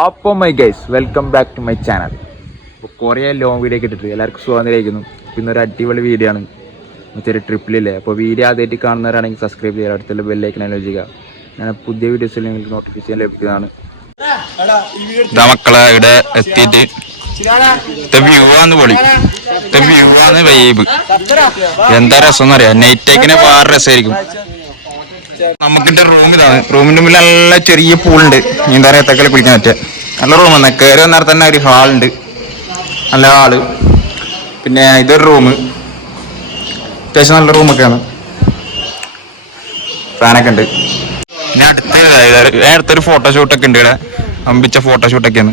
അപ്പോൾ my guys welcome back to my channel അപ്പോൾ കുറേ ലോങ് വീഡിയോ ഒക്കെ ഇട്ടിട്ട് എല്ലാവർക്കും സ്വാതന്ത്ര്യമായിരിക്കുന്നു പിന്നെ ഒരു അടിപൊളി വീഡിയോ ആണ്. ചെറിയ ട്രിപ്പിലില്ലേ അപ്പോൾ വീഡിയോ ആദ്യമായിട്ട് കാണുന്നവരാണെങ്കിൽ സബ്സ്ക്രൈബ് ചെയ്യുക അടുത്തുള്ള ബെല്ലൈക്കൻ ആലോചിക്കുക ഞാൻ പുതിയ വീഡിയോസിൽ നിങ്ങൾക്ക് നോട്ടിഫിക്കേഷൻ ലഭിക്കുന്നതാണ്. ഇതാ മക്കളെ ഇവിടെ എത്തിയിട്ട്. എന്താ രസം എന്നറിയാം നൈറ്റ് ടേക്കിന് വേറെ രസമായിരിക്കും. നമുക്കിന്റെ റൂം ഇതാണ് റൂമിന്റെ മുന്നിൽ നല്ല ചെറിയ പൂളുണ്ട്. നീന്താറിയത്തൊക്കെ കുളിക്കാൻ പറ്റിയ നല്ല റൂമാണ് കയറി വന്നാൽ തന്നെ ഒരു ഹാളുണ്ട് നല്ല ഹാൾ. പിന്നെ ഇതൊരു റൂം. അത്യാവശ്യം നല്ല റൂമൊക്കെയാണ് ഫാനൊക്കെ ഉണ്ട്. ഞാൻ അടുത്ത അടുത്തൊരു ഫോട്ടോഷൂട്ടൊക്കെ ഉണ്ട് ഇവിടെ. അമ്പിച്ച ഫോട്ടോഷൂട്ടൊക്കെയാണ്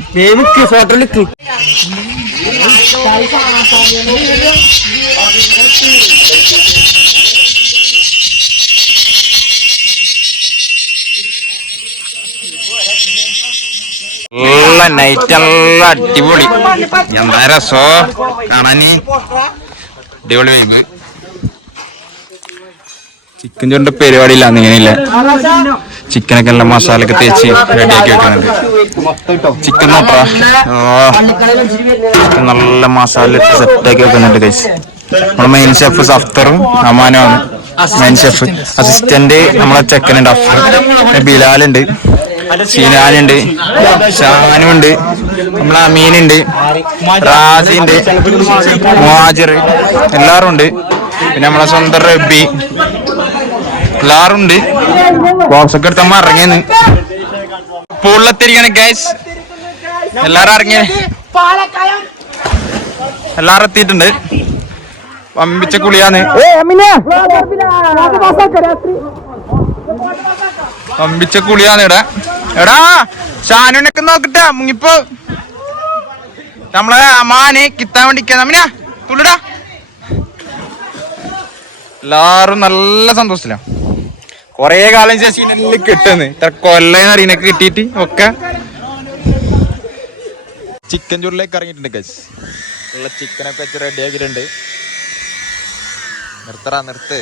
നല്ല നൈറ്റ് നല്ല അടിപൊളി എന്താ രസോ കാണാനി അടിപൊളി വൈബ് ചിക്കൻ ചുണ്ട പരിപാടിയില്ല ഇങ്ങനെയില്ല ചിക്കനൊക്കെ നല്ല മസാല ഒക്കെ തേച്ച് റെഡിയാക്കി വെക്കുന്നുണ്ട്. ചിക്കൻ നോട്ടാ ചിക്കൻ നല്ല മസാല ഇട്ട് സെറ്റാക്കി വെക്കുന്നുണ്ട് കൈസ് നമ്മുടെ മെയിൻ ഷെഫ് സഫ്തറും അമാനുമാണ് മെയിൻ ഷെഫ് അസിസ്റ്റന്റ് നമ്മളെ ചെക്കനുണ്ട് അഫർ ബിലാലുണ്ട്. ഷിനാനുണ്ട് ഷാനുണ്ട് നമ്മളെ അമീനുണ്ട് റാസിണ്ട് മുഹാജിർ. എല്ലാവരും ഉണ്ട്. പിന്നെ നമ്മളെ സ്വന്തം റബ്ബി. എല്ലാവരും ഉണ്ട്. ബോക്സ് ഒക്കെ എടുത്തമ്മ ഇറങ്ങിയെന്ന്. പൂളിലെത്തിരിക്കണേ ഗൈസ് എല്ലാരും ഇറങ്ങിയ. എല്ലാരും എത്തിയിട്ടുണ്ട്. പമ്പിച്ച കുളിയാന്ന്. പമ്പിച്ച കുളിയാന്ന് ഇവിടെ. എടാ ഷാനുനൊക്കെ നോക്കട്ടെ മുങ്ങിപ്പോ. നമ്മളെ അമാന് കിട്ടാൻ വേണ്ടി അമ്മിനാ തുള്ളിടാ. എല്ലാരും നല്ല സന്തോഷത്തിലാ. കൊറേ കാലം ശേഷം കിട്ടുന്നു. ഇത്ര കൊല്ലം അറിയണൊക്കെ കിട്ടിയിട്ട് ഒക്കെ. ചിക്കൻ ചുരുളിലേക്ക് ഇറങ്ങിയിട്ടുണ്ട് ഗസ് ഉള്ള ചിക്കനൊക്കെ വെച്ച് റെഡി ആക്കിയിട്ടുണ്ട്. നിർത്തറ നിർത്ത്.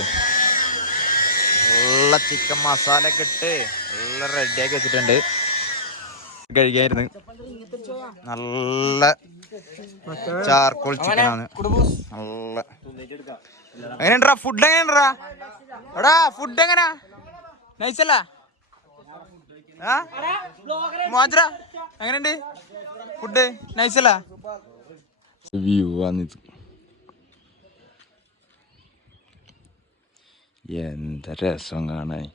ഉള്ള ചിക്കൻ മസാല ഒക്കെ ഇട്ട് നല്ല റെഡി ആക്കി വെച്ചിട്ടുണ്ട്. കഴിക്കായിരുന്നു. നല്ല ചാർക്കോൾ ചിക്കനാണ് നല്ല എങ്ങനെയുണ്ടാ? ഫുഡ് എങ്ങനെയുണ്ടാ? എടാ ഫുഡ് എങ്ങനാ? നൈസല്ല ആ? മോജറ എങ്ങനെയുണ്ട്? ഫുഡ് നൈസല്ല വ്യൂ ആണിത് എന്താ രസം കാണാൻ.